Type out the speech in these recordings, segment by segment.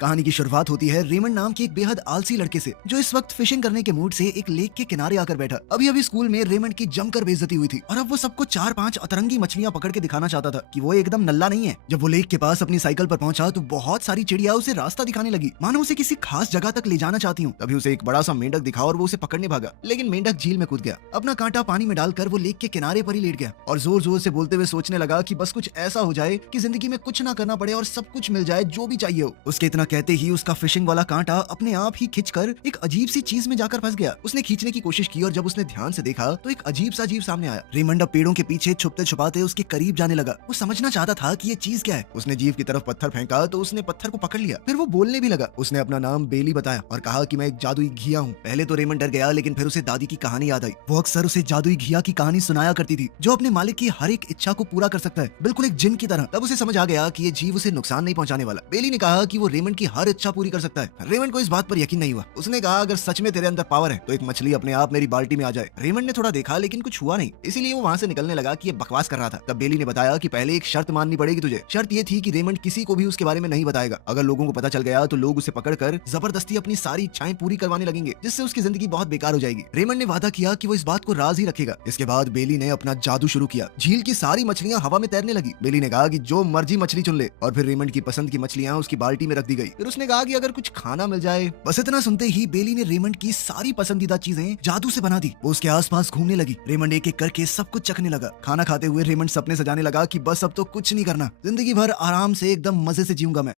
कहानी की शुरुआत होती है रेमंड नाम के एक बेहद आलसी लड़के से, जो इस वक्त फिशिंग करने के मूड से एक लेक के किनारे आकर बैठा। अभी अभी स्कूल में रेमंड की जमकर बेइज्जती हुई थी और अब वो सबको 4-5 अतरंगी मछलियां पकड़ के दिखाना चाहता था कि वो एकदम नल्ला नहीं है। जब वो लेक के पास अपनी साइकिल पर पहुंचा तो बहुत सारी चिड़िया उसे रास्ता दिखाने लगी, मानो उसे किसी खास जगह तक ले जाना चाहती हूँ। तभी उसे एक बड़ा सा मेंढक दिखा और वो उसे पकड़ने भागा, लेकिन मेंढक झील में कूद गया। अपना कांटा पानी में डालकर वो लेक के किनारे पर ही लेट गया और जोर जोर से बोलते हुए सोचने लगा कि बस कुछ ऐसा हो जाए कि जिंदगी में कुछ ना करना पड़े और सब कुछ मिल जाए जो भी चाहिए हो। उसके इतना कहते ही उसका फिशिंग वाला कांटा अपने आप ही खिंचकर एक अजीब सी चीज में जाकर फंस गया। उसने खींचने की कोशिश की और जब उसने ध्यान से देखा तो एक अजीब सा जीव सामने आया। रेमंड अब पेड़ों के पीछे छुपते छुपाते उसके करीब जाने लगा। वो समझना चाहता था कि ये चीज क्या है। उसने जीव की तरफ पत्थर फेंका तो उसने पत्थर को पकड़ लिया। फिर वो बोलने भी लगा। उसने अपना नाम बेली बताया और कहा कि मैं एक जादुई घिया हूँ। पहले तो रेमंड डर गया, लेकिन फिर उसे दादी की कहानी याद आई। वो अक्सर उसे जादुई घिया की कहानी सुनाया करती थी, जो अपने मालिक की हर एक इच्छा को पूरा कर सकता है, बिल्कुल एक जिन की तरह। तब उसे समझ आ गया कि ये जीव उसे नुकसान नहीं पहुंचाने वाला। बेली ने कहा कि वो रेमंड की हर इच्छा पूरी कर सकता है। रेमंड को इस बात पर यकीन नहीं हुआ। उसने कहा अगर सच में तेरे अंदर पावर है तो एक मछली अपने आप मेरी बाल्टी में आ जाए। रेमंड ने थोड़ा देखा लेकिन कुछ हुआ नहीं, इसीलिए वो वहाँ से निकलने लगा कि ये बकवास कर रहा था। तब बेली ने बताया कि पहले एक शर्त माननी पड़ेगी तुझे। शर्त ये थी कि रेमंड किसी को भी उसके बारे में नहीं बताएगा। अगर लोगों को पता चल गया तो लोग उसे पकड़कर जबरदस्ती अपनी सारी इच्छाएं पूरी करवाने लगेंगे, जिससे उसकी जिंदगी बहुत बेकार हो जाएगी। रेमंड ने वादा किया कि वो इस बात को राज ही रखेगा। इसके बाद बेली ने अपना जादू शुरू किया। झील की सारी मछलियां हवा में तैरने लगी। बेली ने कहा कि जो मर्जी मछली चुन ले और फिर रेमंड की पसंद की मछलियां उसकी बाल्टी में रख दी गई। फिर उसने कहा कि अगर कुछ खाना मिल जाए। बस इतना सुनते ही बेली ने रेमंड की सारी पसंदीदा चीजें जादू से बना दी। वो उसके आसपास घूमने लगी। रेमंड एक एक करके सब कुछ चखने लगा। खाना खाते हुए रेमंड सपने सजाने लगा कि बस अब तो कुछ नहीं करना, जिंदगी भर आराम से एकदम मजे से जीऊंगा मैं।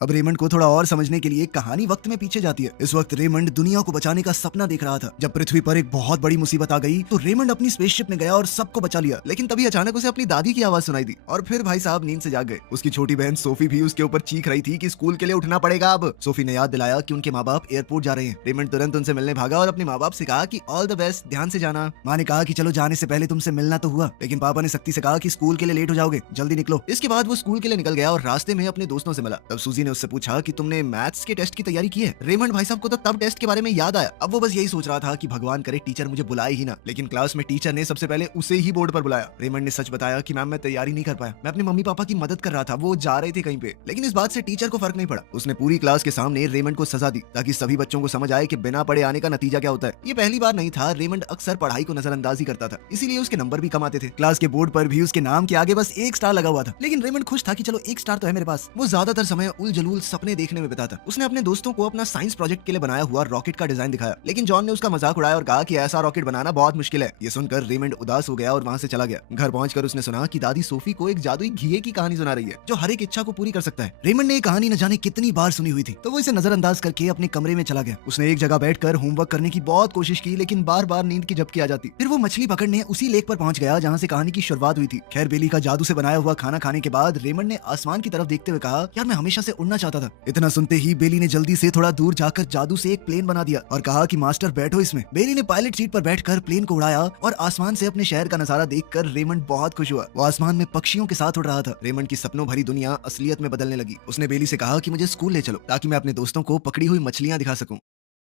अब रेमंड को थोड़ा और समझने के लिए कहानी वक्त में पीछे जाती है। इस वक्त रेमंड दुनिया को बचाने का सपना देख रहा था। जब पृथ्वी पर एक बहुत बड़ी मुसीबत आ गई तो रेमंड अपनी स्पेसशिप में गया और सबको बचा लिया। लेकिन तभी अचानक उसे अपनी दादी की आवाज सुनाई दी और फिर भाई साहब नींद से जाग गए। उसकी छोटी बहन सोफी भी उसके ऊपर चीख रही थी कि स्कूल के लिए उठना पड़ेगा। अब सोफी ने याद दिलाया कि उनके माँ बाप एयरपोर्ट जा रहे हैं। रेमंड तुरंत उनसे मिलने भागा और अपने माँ बाप से कहा कि ऑल द बेस्ट, ध्यान से जाना। माँ ने कहा कि चलो जाने से पहले तुमसे मिलना तो हुआ, लेकिन पापा ने सख्ती से कहा कि स्कूल के लिए लेट हो जाओगे, जल्दी निकलो। इसके बाद वो स्कूल के लिए निकल गया और रास्ते में अपने दोस्तों से मिला। तब सूजी ने उससे पूछा कि तुमने मैथ्स के टेस्ट की तैयारी की है। रेमंड भाई साहब को तो तब टेस्ट के बारे में याद आया। अब वो बस यही सोच रहा था कि भगवान करे टीचर मुझे बुलाए ही ना, लेकिन क्लास में टीचर ने सबसे पहले उसे ही बोर्ड पर बुलाया। रेमंड ने सच बताया कि मैम मैं तैयारी नहीं कर पाया, मैं अपने मम्मी पापा की मदद कर रहा था, वो जा रहे थे कहीं पे। लेकिन इस बात से टीचर को फर्क नहीं पड़ा। उसने पूरी क्लास के सामने रेमंड को सजा दी ताकि सभी बच्चों को समझ आए कि बिना पढ़े आने का नतीजा क्या होता है। ये पहली बार नहीं था। रेमंड अक्सर पढ़ाई को नजरअंदाजी करता था, इसीलिए उसके नंबर भी कम आते थे। क्लास के बोर्ड पर भी उसके नाम के आगे बस एक स्टार लगा हुआ था, लेकिन रेमंड खुश था कि चलो एक स्टार तो है मेरे पास। वो ज्यादातर समय उल जलूल सपने देखने में बिताता। उसने अपने दोस्तों को अपना साइंस प्रोजेक्ट के लिए बनाया हुआ रॉकेट का डिजाइन दिखाया, लेकिन जॉन ने उसका मजाक उड़ाया और कहा कि ऐसा रॉकेट बनाना बहुत मुश्किल है। ये सुनकर रेमंड उदास हो गया और वहां से चला गया। घर पहुंचकर उसने सुना कि दादी सोफी को एक जादुई घिये की कहानी सुना रही है, जो हर एक इच्छा को पूरी कर सकता है। रेमंड ने ये कहानी न जाने कितनी बार सुनी हुई थी, तो वो इसे नजरअंदाज करके अपने कमरे में चला गया। उसने एक जगह बैठकर होमवर्क करने की बहुत कोशिश की, लेकिन बार बार नींद की झपकी आ जाती। फिर वो मछली पकड़ने उसी लेक पर पहुंच गया जहाँ से कहानी की शुरुआत हुई थी। खैर, बेली का जादू से बनाया हुआ खाना खाने के बाद रेमंड ने आसमान की तरफ देखते हुए कहा, यार मैं हमेशा से उड़ना चाहता था। इतना सुनते ही बेली ने जल्दी से थोड़ा दूर जाकर जादू से एक प्लेन बना दिया और कहा कि मास्टर बैठो इसमें। बेली ने पायलट सीट पर बैठकर प्लेन को उड़ाया और आसमान से अपने शहर का नजारा देखकर रेमंड बहुत खुश हुआ। वो आसमान में पक्षियों के साथ उड़ रहा था। रेमंड की सपनों भरी दुनिया असलियत में बदलने लगी। उसने बेली से कहा कि मुझे स्कूल ले चलो ताकि मैं अपने दोस्तों को पकड़ी हुई मछलियां दिखा सकूं।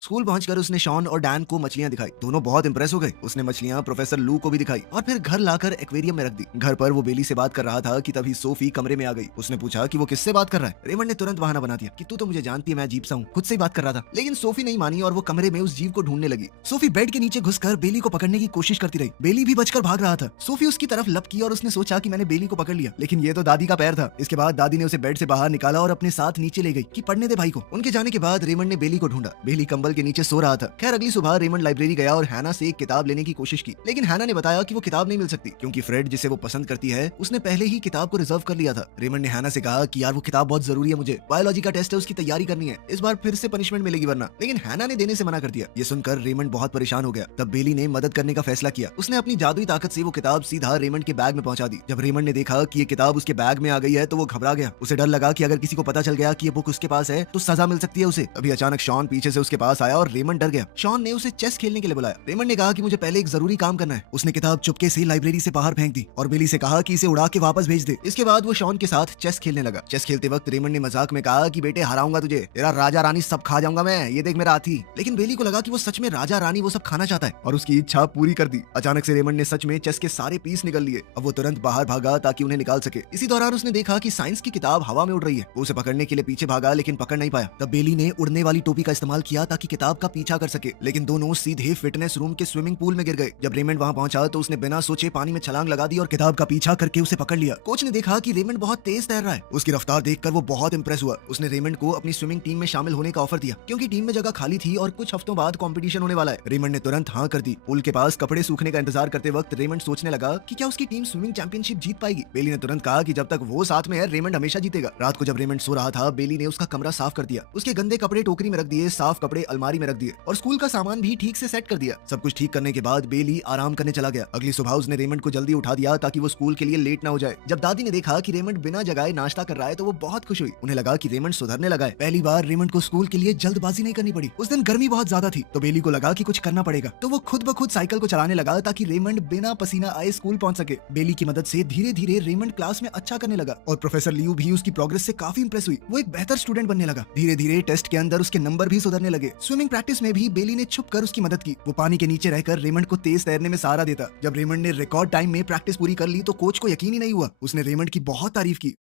स्कूल पहुंचकर उसने शॉन और डैन को मछलियां दिखाई। दोनों बहुत इंप्रेस हो गए। उसने मछलियां प्रोफेसर लू को भी दिखाई और फिर घर लाकर एक्वेरियम में रख दी। घर पर वो बेली से बात कर रहा था कि तभी सोफी कमरे में आ गई। उसने पूछा कि वो किससे बात कर रहा है। रेमंड ने तुरंत बहाना बना दिया कि तू तो मुझे जानती है, मैं अजीब सा हूँ, खुद से ही बात कर रहा था। लेकिन सोफी नहीं मानी और वो कमरे में उस जीव को ढूंढने लगी। सोफी बेड के नीचे घुसकर बेली को पकड़ने की कोशिश करती रही। बेली भी बचकर भाग रहा था। सोफी उसकी तरफ लपकी और उसने सोचा कि मैंने बेली को पकड़ लिया, लेकिन ये तो दादी का पैर था। इसके बाद दादी ने उसे बेड से बाहर निकाला और अपने साथ नीचे ले गई कि पढ़ने दे भाई को। उनके जाने के बाद रेमंड ने बेली को ढूंढा। बेली कंबल के नीचे सो रहा था। खैर, अगली सुबह रेमंड लाइब्रेरी गया और हैना से एक किताब लेने की कोशिश की, लेकिन हैना ने बताया कि वो किताब नहीं मिल सकती क्योंकि फ्रेड जिसे वो पसंद करती है उसने पहले ही किताब को रिजर्व कर लिया था। रेमंड ने हैना से कहा कि यार वो किताब बहुत जरूरी है, मुझे बायोलॉजी का टेस्ट है, उसकी तैयारी करनी है, इस बार फिर से पनिशमेंट मिलेगी वरना। लेकिन हैना ने देने से मना कर दिया। ये सुनकर रेमंड बहुत परेशान हो गया। तब बेली ने मदद करने का फैसला किया। उसने अपनी जादुई ताकत से वो किताब सीधा रेमंड के बैग में पहुंचा दी। जब रेमंड ने देखा कि ये किताब उसके बैग में आ गई है तो वो घबरा गया। उसे डर लगा कि अगर किसी को पता चल गया कि ये बुक उसके पास है तो सजा मिल सकती है उसे। अभी अचानक शॉन पीछे से उसके पास पास आया और रेमंड डर गया। शॉन ने उसे चेस खेलने के लिए बुलाया। रेमंड ने कहा कि मुझे पहले एक जरूरी काम करना है। उसने किताब चुपके से लाइब्रेरी से बाहर फेंक दी और बेली से कहा कि इसे उड़ा के वापस भेज दे। इसके बाद वो शॉन के साथ चेस खेलने लगा। चेस खेलते वक्त रेमंड ने मजाक में कहा कि बेटे हराऊंगा तुझे, तेरा राजा रानी सब खा जाऊंगा मैं, ये देख मेरा हाथी। लेकिन बेली को लगा कि वो सच में राजा रानी वो सब खाना चाहता है और उसकी इच्छा पूरी कर दी। अचानक से रेमंड ने सच में चेस के सारे पीस निकल लिए। अब वो तुरंत बाहर भागा ताकि उन्हें निकाल सके। इसी दौरान उसने देखा कि साइंस की किताब हवा में उड़ रही है। वो उसे पकड़ने के लिए पीछे भागा लेकिन पकड़ नहीं पाया। तब बेली ने उड़ने वाली टोपी का इस्तेमाल किया ताकि किताब का पीछा कर सके, लेकिन दोनों सीधे फिटनेस रूम के स्विमिंग पूल में गिर गए। जब रेमंड वहां पहुंचा तो उसने बिना सोचे पानी में छलांग लगा दी और किताब का पीछा करके उसे पकड़ लिया। कोच ने देखा कि रेमंड बहुत तेज तैर रहा है। उसकी रफ्तार देखकर वो बहुत इंप्रेस हुआ। उसने रेमंड को अपनी स्विमिंग टीम में शामिल होने का ऑफर दिया क्योंकि टीम में जगह खाली थी और कुछ हफ्तों बाद कंपटीशन होने वाला है। रेमंड ने तुरंत हाँ कर दी। पूल के पास कपड़े सूखने का इंतजार करते वक्त रेमंड सोचने लगा कि क्या उसकी टीम स्विमिंग चैंपियनशिप जीत पाएगी। बेली ने तुरंत कहा कि जब तक वो साथ में है रेमंड हमेशा जीतेगा। रात को जब रेमंड सो रहा था बेली ने उसका कमरा साफ कर दिया। उसके गंदे कपड़े टोकरी में रख दिए, साफ कपड़े अलमारी में रख दिए और स्कूल का सामान भी ठीक से सेट कर दिया। सब कुछ ठीक करने के बाद बेली आराम करने चला गया। अगली सुबह उसने रेमंड को जल्दी उठा दिया ताकि वो स्कूल के लिए लेट ना हो जाए। जब दादी ने देखा कि रेमंड बिना जगाए नाश्ता कर रहा है तो वो बहुत खुश हुई। उन्हें लगा कि रेमंड सुधरने लगा है। पहली बार रेमंड को स्कूल के लिए जल्दबाजी नहीं करनी पड़ी। उस दिन गर्मी बहुत ज्यादा थी तो बेली को लगा कि कुछ करना पड़ेगा, तो वो खुद ब खुद साइकिल को चलाने लगा ताकि रेमंड बिना पसीना आए स्कूल पहुंच सके। बेली की मदद से धीरे धीरे रेमंड क्लास में अच्छा करने लगा और प्रोफेसर लियू भी उसकी प्रोग्रेस से काफी इंप्रेस हुई। वो एक बेहतर स्टूडेंट बनने लगा। धीरे धीरे टेस्ट के अंदर उसके नंबर भी सुधरने लगे। स्विमिंग प्रैक्टिस में भी बेली ने छुप कर उसकी मदद की। वो पानी के नीचे रहकर रेमंड को तेज तैरने में सहारा देता। जब रेमंड ने रिकॉर्ड टाइम में प्रैक्टिस पूरी कर ली तो कोच को यकीन ही नहीं हुआ। उसने रेमंड की बहुत तारीफ की।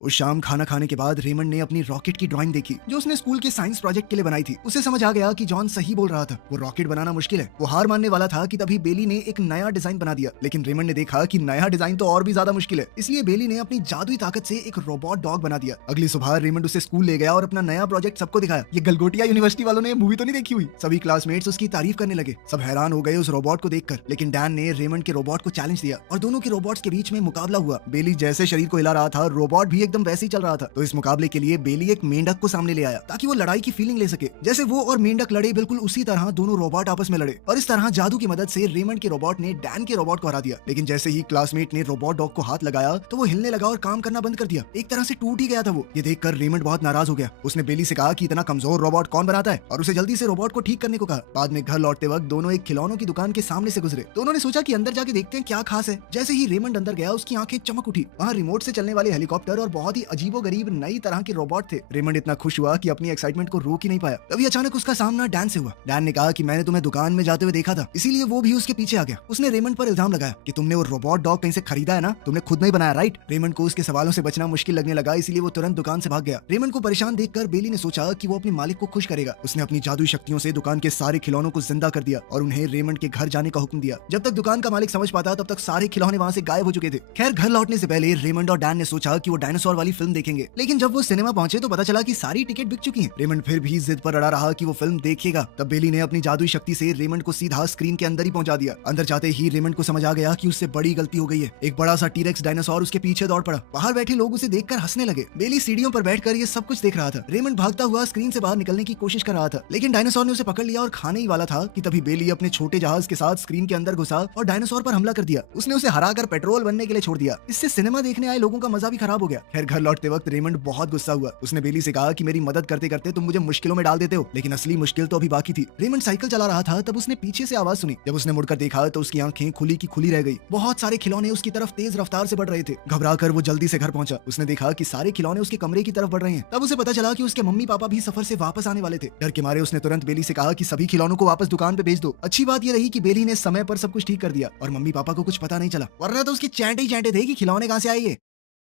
उस शाम खाना खाने के बाद रेमंड ने अपनी रॉकेट की ड्राइंग देखी जो उसने स्कूल के साइंस प्रोजेक्ट के लिए बनाई थी। उसे समझ आ गया कि जॉन सही बोल रहा था, वो रॉकेट बनाना मुश्किल है। वो हार मानने वाला था कि तभी बेली ने एक नया डिजाइन बना दिया। लेकिन रेमंड ने देखा कि नया डिजाइन तो और भी ज्यादा मुश्किल है, इसलिए बेली ने अपनी जादुई ताकत से एक रोबोट डॉग बना दिया। अगली सुबह रेमंड उसे स्कूल ले गया और अपना नया प्रोजेक्ट सबको दिखाया। ये गलगोटिया यूनिवर्सिटी वालों ने मूवी तो नहीं देखी हुई। सभी क्लासमेट्स उसकी तारीफ करने लगे। सब हैरान हो गए उस रोबोट को देखकर। लेकिन डैन ने रेमंड के रोबोट को चैलेंज दिया और दोनों के रोबोट्स के बीच में मुकाबला हुआ। बेली जैसे शरीर को हिला रहा था रोबोट भी एकदम वैसे ही चल रहा था। तो इस मुकाबले के लिए बेली एक मेंढक को सामने ले आया ताकि वो लड़ाई की फीलिंग ले सके। जैसे वो और मेंढक लड़े बिल्कुल उसी तरह दोनों रोबोट आपस में लड़े और इस तरह जादू की मदद से रेमंड के रोबोट ने डैन के रोबोट को हरा दिया। लेकिन जैसे ही क्लासमेट ने रोबोट डॉग को हाथ लगाया तो वो हिलने लगा और काम करना बंद कर दिया। एक तरह से टूट ही गया था वो। ये देखकर रेमंड बहुत नाराज हो गया। उसने बेली से कहा कि इतना कमजोर रोबोट कौन बनाता है और उसे जल्दी से रोबोट को ठीक करने को कहा। बाद में घर लौटते वक्त दोनों एक खिलौनों की दुकान के सामने से गुजरे। दोनों ने सोचा कि अंदर जाके देखते हैं क्या खास है। जैसे ही रेमंड अंदर गया उसकी आंखें चमक उठी। वहाँ रिमोट से चलने वाले हेलीकॉप्टर और बहुत ही अजीबोगरीब नई तरह के रोबोट थे। रेमंड इतना खुश हुआ कि अपनी एक्साइटमेंट को रोक ही नहीं पाया। तभी अचानक उसका सामना डैन से हुआ। डैन ने कहा कि मैंने तुम्हें दुकान में जाते हुए देखा था, इसीलिए वो भी उसके पीछे आ गया। उसने रेमंड पर इल्जाम लगाया कि तुमने वो रोबोट डॉग कहीं से खरीदा है ना, तुमने खुद नहीं बनाया, राइट। रेमंड को उसके सवालों से बचना मुश्किल लगने लगा, इसीलिए वो तुरंत दुकान से भाग गया। रेमंड को परेशान देखकर बेली ने सोचा कि वो अपने मालिक को खुश करेगा। उसने अपनी जादुई शक्तियों से दुकान के सारे खिलौनों को जिंदा कर दिया और उन्हें रेमंड के घर जाने का हुक्म दिया। जब तक दुकान का मालिक समझ पाता तब तक सारे खिलौने वहाँ से गायब हो चुके थे। खैर घर लौटने से पहले रेमंड और डैन ने सोचा कि वो डायनासोर वाली फिल्म देखेंगे, लेकिन जब वो सिनेमा पहुंचे तो पता चला कि सारी टिकट बिक चुकी हैं। रेमंड फिर भी जिद पर अड़ा रहा कि वो फिल्म देखेगा। तब बेली ने अपनी जादुई शक्ति से रेमंड को सीधा स्क्रीन के अंदर ही पहुंचा दिया। अंदर जाते ही रेमंड को समझ आ गया कि उससे बड़ी गलती हो गई है। एक बड़ा सा टीरेक्स डायनासोर उसके पीछे दौड़ पड़ा। बाहर बैठे लोग उसे देखकर हंसने लगे। बेली सीढ़ियों पर बैठकर ये सब कुछ देख रहा था। रेमंड भागता हुआ स्क्रीन से बाहर निकलने की कोशिश कर रहा था, लेकिन डायनासोर ने उसे पकड़ लिया और खाने ही वाला था कि तभी बेली अपने छोटे जहाज के साथ स्क्रीन के अंदर घुसा और डायनासोर पर हमला कर दिया। उसने उसे हराकर पेट्रोल बनने के लिए छोड़ दिया। इससे सिनेमा देखने आए लोगों का मजा भी खराब हो गया। खैर घर लौटते वक्त रेमंड बहुत गुस्सा हुआ। उसने बेली से कहा कि मेरी मदद करते करते तुम मुझे मुश्किलों में डाल देते हो, लेकिन असली मुश्किल तो अभी बाकी थी। रेमंड साइकिल चला रहा था तब उसने पीछे से आवाज सुनी। जब उसने मुड़कर देखा तो उसकी आंखें खुली की खुली रह गई। बहुत सारे खिलौने उसकी तरफ तेज रफ्तार से बढ़ रहे थे। घबराकर वो जल्दी से घर पहुंचा। उसने देखा कि सारे खिलौने उसके कमरे की तरफ बढ़ रहे हैं। तब उसे पता चला कि उसके मम्मी पापा भी सफर से वापस आने वाले थे। डर के मारे उसने तुरंत बेली से कहा कि सभी खिलौनों को वापस दुकान पे भेज दो। अच्छी बात यह रही कि बेली ने समय पर सब कुछ ठीक कर दिया और मम्मी पापा को कुछ पता नहीं चला, वरना तो उसके चैंटे ही चैंटे थे कि खिलौने कहां से आए ये।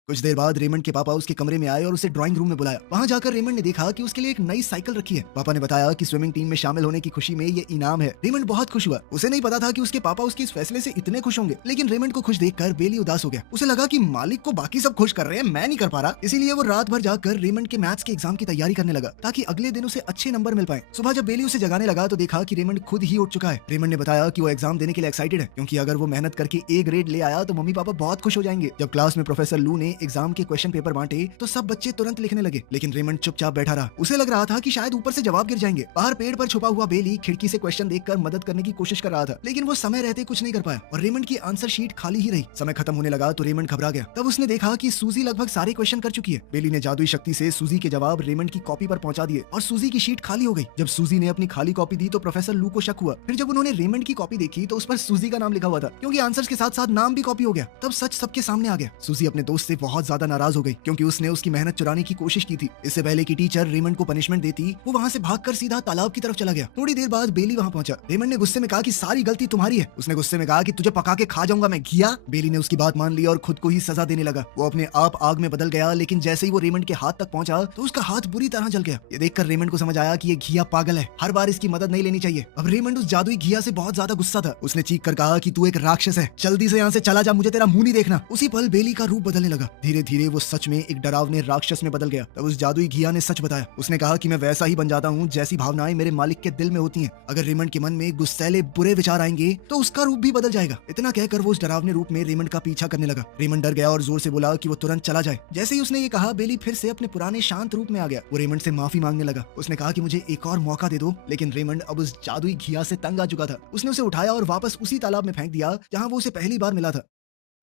कुछ देर बाद रेमंड के पापा उसके कमरे में आए और उसे ड्राइंग रूम में बुलाया। वहां जाकर रेमंड ने देखा कि उसके लिए एक नई साइकिल रखी है। पापा ने बताया कि स्विमिंग टीम में शामिल होने की खुशी में ये इनाम है। रेमंड बहुत खुश हुआ। उसे नहीं पता था कि उसके पापा उसके इस फैसले से इतने खुश होंगे, लेकिन रेमंड को खुश देखकर बेली उदास हो गया। उसे लगा कि मालिक को बाकी सब खुश कर रहे हैं, मैं नहीं कर पा रहा। इसीलिए वो रात भर जाकर रेमंड के मैथ्स के एग्जाम की तैयारी करने लगा ताकि अगले दिन उसे अच्छे नंबर मिल पाए। सुबह जब बेली उसे जगाने लगा तो देखा कि रेमंड खुद ही उठ चुका है। रेमंड ने बताया कि वो एग्जाम देने के लिए एक्साइटेड है, क्योंकि अगर वो मेहनत करके ए ग्रेड ले आया तो मम्मी पापा बहुत खुश हो जाएंगे। जब क्लास में प्रोफेसर लू ने एग्जाम के क्वेश्चन पेपर बांटे तो सब बच्चे तुरंत लिखने लगे, लेकिन रेमंड चुपचाप बैठा रहा। उसे लग रहा था कि शायद ऊपर से जवाब गिर जाएंगे। बाहर पेड़ पर छुपा हुआ बेली खिड़की से क्वेश्चन देखकर मदद करने की कोशिश कर रहा था, लेकिन वो समय रहते कुछ नहीं कर पाया और रेमंड की आंसर शीट खाली ही रही। समय खत्म होने लगा तो रेमंड घबरा गया। तब उसने देखा कि सूजी लगभग सारे क्वेश्चन कर चुकी है। बेली ने जादुई शक्ति से सूजी के जवाब रेमंड की कॉपी पर पहुंचा दिए और सूजी की शीट खाली हो गई। जब सूजी ने अपनी खाली कॉपी दी तो प्रोफेसर लू को शक हुआ। फिर जब उन्होंने रेमंड की कॉपी देखी तो उस पर सूजी का नाम लिखा हुआ था, क्योंकि आंसर्स के साथ साथ नाम भी कॉपी हो गया। तब सच सबके सामने आ गया। सूजी अपने दोस्त से बहुत ज्यादा नाराज हो गई, क्योंकि उसने उसकी मेहनत चुराने की कोशिश की थी। इससे पहले कि टीचर रेमंड को पनिशमेंट देती, वो वहाँ से भागकर सीधा तालाब की तरफ चला गया। थोड़ी देर बाद बेली वहाँ पहुंचा। रेमंड ने गुस्से में कहा कि सारी गलती तुम्हारी है। उसने गुस्से में कहा कि तुझे पका के खा जाऊंगा मैं घिया। बेली ने उसकी बात मान ली और खुद को ही सजा देने लगा। वो अपने आप आग में बदल गया, लेकिन जैसे ही वो रेमंड के हाथ तक पहुंचा तो उसका हाथ बुरी तरह जल गया। ये देखकर रेमंड को समझ आया कि ये घिया पागल है, हर बार इसकी मदद नहीं लेनी चाहिए। अब रेमंड उस जादुई घिया से बहुत ज्यादा गुस्सा था। उसने चीख कर कहा कि तू एक राक्षस है, जल्दी से यहाँ से चला जा, मुझे तेरा मुंह नहीं देखना। उसी पल बेली का रूप बदलने लगा। धीरे धीरे वो सच में एक डरावने राक्षस में बदल गया। तब उस जादुई घिया ने सच बताया। उसने कहा कि मैं वैसा ही बन जाता हूँ जैसी भावनाएं मेरे मालिक के दिल में होती हैं। अगर रेमंड के मन में गुस्सैले बुरे विचार आएंगे तो उसका रूप भी बदल जाएगा। इतना कहकर वो उस डरावने रूप में रेमंड का पीछा करने लगा। रेमंड डर गया और जोर से बोला कि वो तुरंत चला जाए। जैसे ही उसने ये कहा, बेली फिर से अपने पुराने शांत रूप में आ गया। वो रेमंड से माफी मांगने लगा। उसने कहा कि मुझे एक और मौका दे दो, लेकिन रेमंड अब उस जादुई घिया से तंग आ चुका था। उसने उसे उठाया और वापस उसी तालाब में फेंक दिया जहाँ वो उसे पहली बार मिला था।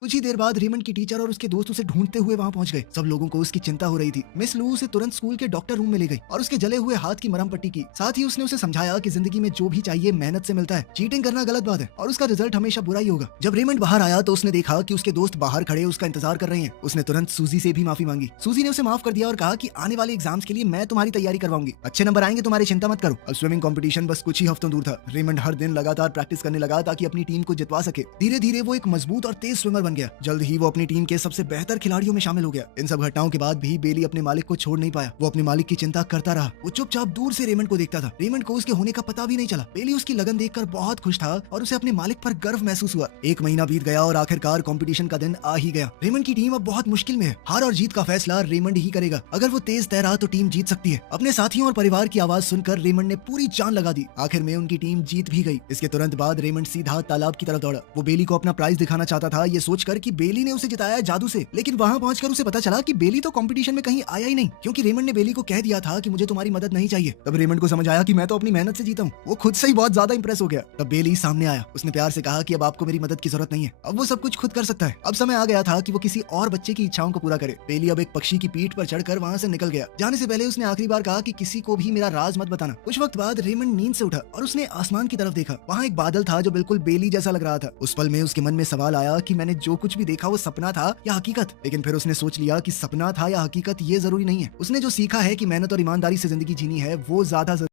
कुछ ही देर बाद रेमंड की टीचर और उसके दोस्त उसे ढूंढते हुए वहां पहुंच गए। सब लोगों को उसकी चिंता हो रही थी। मिस लू उसे तुरंत स्कूल के डॉक्टर रूम में ले गई और उसके जले हुए हाथ की मरहम पट्टी की। साथ ही उसने उसे समझाया कि जिंदगी में जो भी चाहिए मेहनत से मिलता है, चीटिंग करना गलत बात है और उसका रिजल्ट हमेशा बुरा ही होगा। जब रेमंड बाहर आया तो उसने देखा कि उसके दोस्त बाहर खड़े उसका इंतजार कर रहे हैं। उसने तुरंत सूजी से भी माफी मांगी। सूजी ने उसे माफ कर दिया और कहा कि आने वाले एग्जाम्स के लिए मैं तुम्हारी तैयारी करवाऊंगी, अच्छे नंबर आएंगे, तुम्हारी चिंता मत करो। अब स्विमिंग कंपटीशन बस कुछ ही हफ्तों दूर था। रेमंड हर दिन लगातार प्रैक्टिस करने लगा ताकि अपनी टीम को जितवा सके। धीरे धीरे वो एक मजबूत और तेज स्विमर बन गया। जल्द ही वो अपनी टीम के सबसे बेहतर खिलाड़ियों में शामिल हो गया। इन सब घटनाओं के बाद भी बेली अपने मालिक को छोड़ नहीं पाया। वो अपने मालिक की चिंता करता रहा। वो चुपचाप दूर से रेमंड को देखता था। रेमंड को उसके होने का पता भी नहीं चला। बेली उसकी लगन देखकर बहुत खुश था और उसे अपने मालिक पर गर्व महसूस हुआ। एक महीना बीत गया और आखिरकार कंपटीशन का दिन आ ही गया। रेमंड की टीम अब बहुत मुश्किल में है। हार और जीत का फैसला रेमंड ही करेगा। अगर वो तेज तैरा तो टीम जीत सकती है। अपने साथियों और परिवार की आवाज सुनकर रेमंड ने पूरी जान लगा दी। आखिर में उनकी टीम जीत भी गई। इसके तुरंत बाद रेमंड सीधा तालाब की तरफ दौड़ा। वो बेली को अपना प्राइज दिखाना चाहता था, ये सोचकर कि बेली ने उसे जिताया जादू से। लेकिन वहां पहुंचकर उसे पता चला कि बेली तो कंपटीशन में कहीं आया ही नहीं, क्योंकि रेमंड ने बेली को कह दिया था कि मुझे तुम्हारी मदद नहीं चाहिए। तब रेमंड को समझ आया कि मैं तो अपनी मेहनत से जीता हूँ। वो खुद से ही बहुत ज्यादा इंप्रेस हो गया। तब बेली सामने आया। उसने प्यार से कहा कि अब आपको मेरी मदद की जरूरत नहीं है, अब वो सब कुछ खुद कर सकता है। अब समय आ गया था कि वो किसी और बच्चे की इच्छाओं को पूरा करे। बेली अब एक पक्षी की पीठ पर चढ़कर वहां से निकल गया। जाने से पहले उसने आखिरी बार कहा कि किसी को भी मेरा राज मत बताना। कुछ वक्त बाद रेमंड नींद से उठा और उसने आसमान की तरफ देखा। वहाँ एक बादल था जो बिल्कुल बेली जैसा लग रहा था। उस पल में उसके मन में सवाल आया कि मैंने जो कुछ भी देखा वो सपना था या हकीकत। लेकिन फिर उसने सोच लिया कि सपना था या हकीकत ये जरूरी नहीं है। उसने जो सीखा है कि मेहनत और ईमानदारी से जिंदगी जीनी है वो ज्यादा